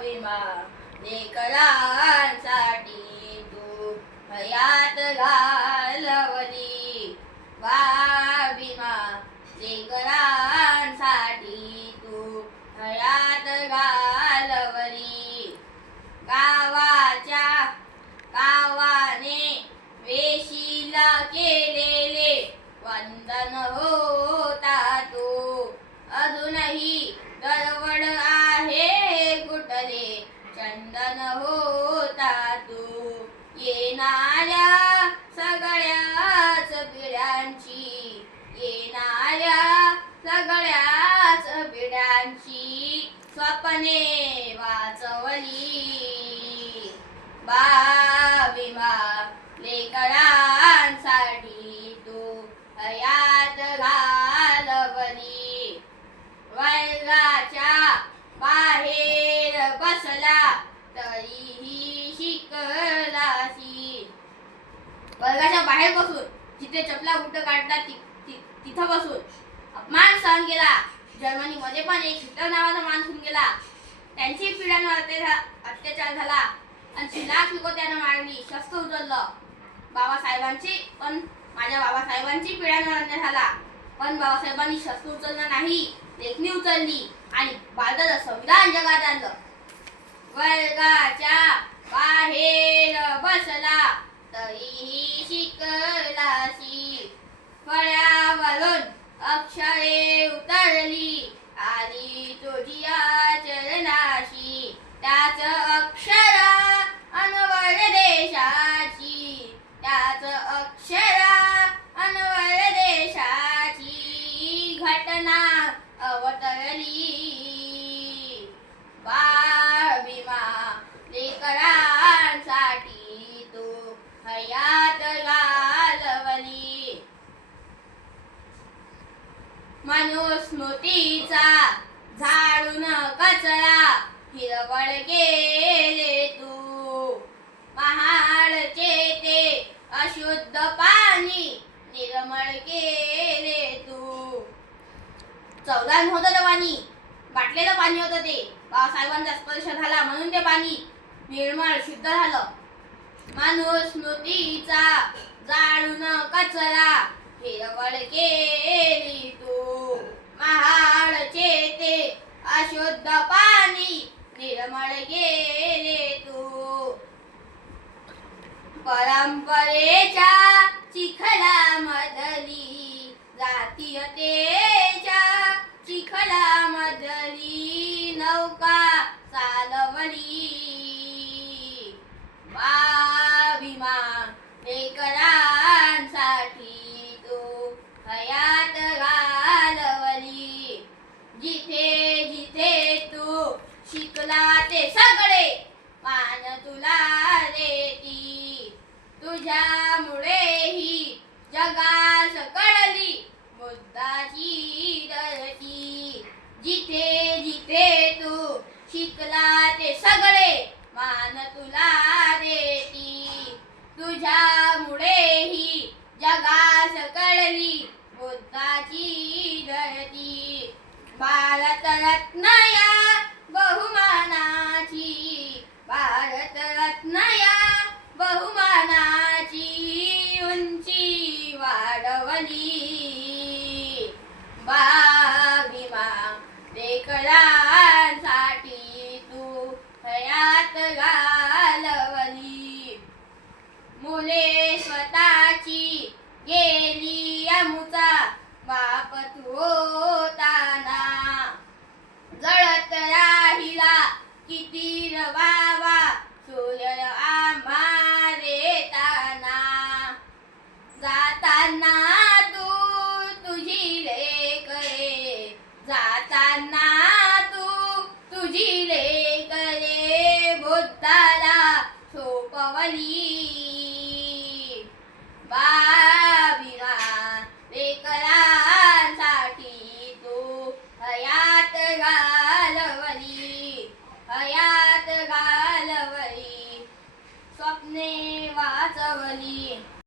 भीमा लेकरांसाठी तू हयात घालवली भीमा लेकरांसाठी तू हयात घालवली गावाने वेशीला केलेले वंदन होता तू अजूनही दरवड आहे कुठले चंदन होता तू येणाऱ्या सगळ्याच पिढ्यांची स्वप्ने वाचवली भीमा लेकरांसाठी तू हयात घालवली वर्गाच्या बाहेर बसला तरीही शिकलासी वर्गाच्या बाहेर बसून जिथे चपला बुट काढतात तिथं बसून अपमान सहन केला. जर्मनीमध्ये पण एक हिटलर नावाचा माणूस होऊन गेला. त्यांची पिढ्यांवर अत्याचार झाला आणि लाख लोक त्यानं मारली, शस्त्र उचललं. माझ्या बाबासाहेबांची पिढ्यांवर अन्याय झाला, पण बाबासाहेबांनी शस्त्र उचललं नाही, लेखणी उचलली आणि भारताचं संविधान जगात आणलं. वर्गाच्या बाहेर बसला तरीही शिकलासी फळ्यावरून अक्षरे उतरली आली तुझ्या चरणाशी त्याच अक्षर अनवर देशाची घटना अवतरली भीमा लेकरांसाठी तू हयात घालवली मनुस्मृतीचा झाडून कचरा हिरवळ केले तू महाडचे ते अशुद्ध पाणी निर्मळ केले तू. चौदार होतं ते पाणी, बाटलेलं पाणी होतं ते. बाबासाहेबांचा स्पर्श झाला म्हणून ते पाणी निर्मळ शुद्ध झालं. मनुस्मृतीचा जाळून कचरा हिरवळ केली तू महाडचे ते अशुद्ध पाणी निर्मळ केले तू. परंपरेच्या चिखलामधली जातीयतेच्या चिखलामधली नौका चालवली भीमा लेकरांसाठी तू हयात घालवली. जिथे जिथे तू शिकला ते सगळे मान तुला देती तुझ्यामुळे ही जगास कळली मुद्दाची धरती. जिथे जिथे तू शिकला ते सगळे मान तुला देती तुझ्यामुळे ही जगास कळली मुद्दाची धरती. भारतरत्न या बहुमानाची उंची वाढवली भीमा लेकरांसाठी तू हयात घालवली. मुले स्वतःची गेली अमुचा बाप तू होताना जळत राहिला किती रवावा सूर्य आम्हा देताना. जाताना तू तुझी लेकरे बुद्धाला सोपवली भीमा लेकरांसाठी तू हयात घालवली स्वप्ने वाचवली.